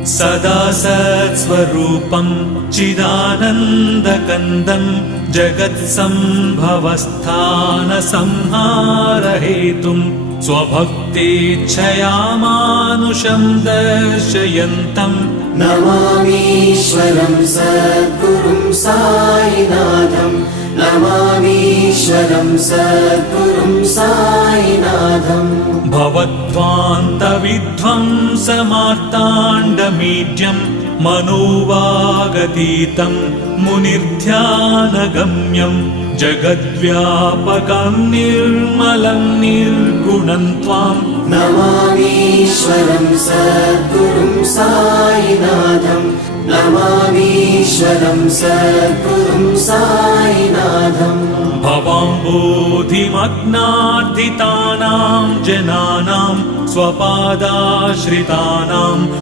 सदा सत्स्वरूपं चिदानन्दकन्दं जगत्सम्भवस्थानसंहारहेतुं स्वभक्तेच्छया मानुषं दर्शयन्तम् नमामीश्वरं सद्गुरुं साईनाथं नमामीश्वरं सद्गुरुं साईनाथम् भवद्ध्वान्तविध्वंसमार्ताण्डमीड्यं मनोवागतीतं मुनिर्ध्यानगम्यं जगद्व्यापकं निर्मलं निर्गुणं त्वां नमामीश्वरं सद्गुरुं साईनाथं नमामीश्वरं सद्गुरुं साईनाथम् भवाम्बोधिमग्नार्दितानां जनानां स्वपादाश्रितानां